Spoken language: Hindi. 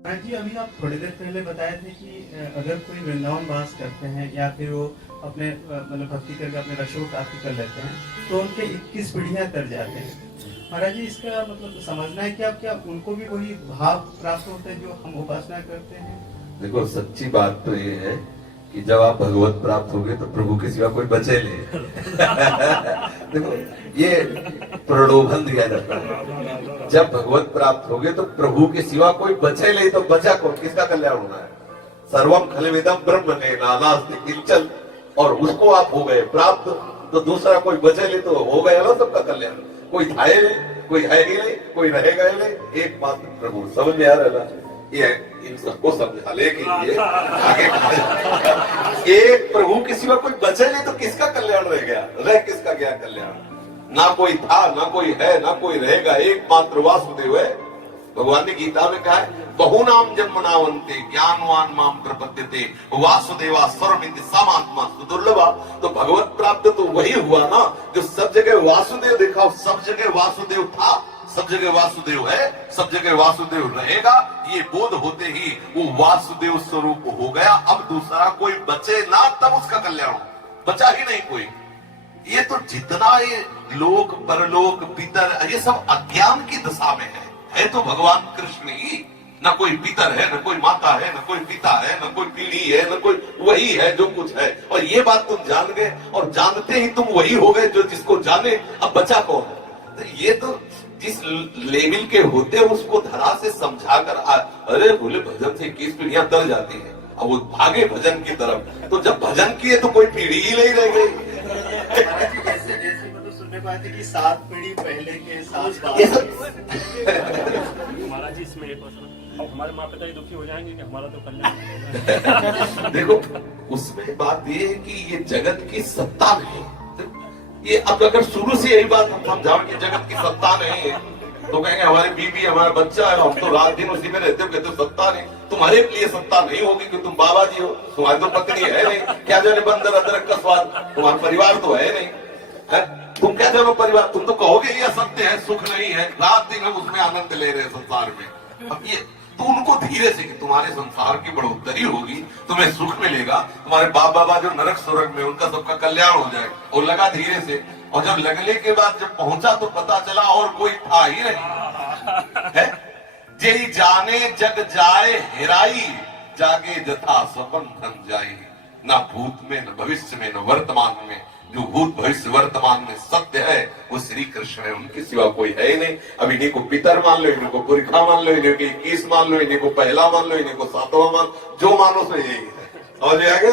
हाँ जी, अभी आप थोड़ी देर पहले बताए थे कि अगर कोई वृंदावन वास करते हैं या फिर वो अपने मतलब भक्ति करके अपने लक्ष्य को प्राप्त कर लेते हैं तो उनके 21 पीढ़ियां तर जाते हैं। महाराज जी, इसका मतलब समझना है कि आप क्या उनको भी वही भाव प्राप्त होता है जो हम उपासना करते हैं? देखो, सच्ची बात तो ये है कि जब आप भगवत प्राप्त होगे तो प्रभु के सिवा कोई बचे नहीं। देखो, ये प्रलोभन दिया जाता है। जब भगवत प्राप्त होगे तो प्रभु के सिवा कोई बचे नहीं, तो बचा कौन? किसका कल्याण होना है? सर्वम खलविदम ब्रह्म ने नानास्ति किंचन, और उसको आप हो गए प्राप्त, तो दूसरा कोई बचे नहीं, तो हो गया ना सबका कल्याण। कोई था ही नहीं, कोई है ही नहीं, कोई रहेगा ही नहीं, एकमात्र प्रभु। समझ में आ रहा है? ये इन सबको समझाने के लिए आगे एक प्रभु के सिवा कोई बचे नहीं, तो किसका कल्याण रह गया? रह किसका गया कल्याण? ना कोई था, ना कोई है, ना कोई रहेगा, एकमात्र वासुदेव है। भगवान ने गीता में कहा है, बहुनाम जन्मनावन्ते ज्ञानवान माम प्रपद्यते वासुदेवा सर्वमिति समात्मा सुदुर्लभा। तो भगवत प्राप्त तो वही हुआ ना जो सब जगह वासुदेव देखा, सब जगह वासुदेव था, सब जगह वासुदेव है, सब जगह वासुदेव रहेगा। ये बोध होते ही वो वासुदेव स्वरूप हो गया। अब दूसरा कोई बचे ना, तब उसका कल्याण हो। बचा ही नहीं कोई। ये तो जितना ये लोक परलोक पितर, ये सब अज्ञान की दशा में है तो भगवान कृष्ण ही। न कोई पितर है, न कोई माता है, न कोई पिता है, न कोई पीढ़ी है, न कोई, वही है जो कुछ है। और ये बात तुम जान गए, और जानते ही तुम वही हो गए जो जिसको जाने। अब बचा कौन? तो ये तो जिस लेवल के होते हैं उसको धरा से समझाकर अरे बोले भजन से 21 पीढ़ियां तर जाती है, अब वो भागे भजन की तरफ। तो जब भजन किए तो कोई पीढ़ी ही नहीं रह गई। जैसे जैसे मतलब सुनने को आया था कि 7 पीढ़ी पहले के 7 महाराज जी, इसमें एक प्रश्न, अब हमारे माँ पिता ही दुखी हो जाएंगे कि हमारा तो कल्याण। देखो, उसमें बात ये है कि ये जगत की सत्ता नहीं। ये अब अगर शुरू से यही बात हम समझाओ कि जगत की सत्ता नहीं है, तो कहेंगे हमारी बीबी हमारा बच्चा है, हम तो रात दिन उसी में रहते हो, कहते सत्ता नहीं। तुम्हारे लिए सत्ता नहीं होगी कि तुम बाबा जी हो, तुम्हारी तो पत्नी है नहीं, क्या जाने बंदर अदरक का स्वाद, तुम्हारा परिवार तो है नहीं है? तुम क्या जानो परिवार? तुम तो कहोगे ये सत्य है, सुख नहीं है, रात दिन हम उसमें आनंद ले रहे हैं संसार में। अब ये तो उनको धीरे से कि तुम्हारे संसार की बढ़ोतरी होगी, तुम्हें सुख मिलेगा, तुम्हारे बाप बाबा जो नरक स्वर्ग में, उनका सबका कल्याण हो जाएगा। और लगा धीरे से, और जब लगने के बाद जब पहुंचा तो पता चला और कोई था ही नहीं है। जेई जाने जग जाए हेराई, जागे जथा स्वपन धन जाई। न भूत में, न भविष्य में, न वर्तमान में, जो भूत भविष्य वर्तमान में सत्य है वो श्री कृष्ण है, उनके सिवा कोई है ही नहीं। अब इन्हीं को पितर मान लो, इन्हीं को पुरखा मान लो, इन्हीं को 21 मान लो, इन्हीं को पहला मान लो, इन्हीं को 7वां मान, जो मानो सो यही है। और ये आगे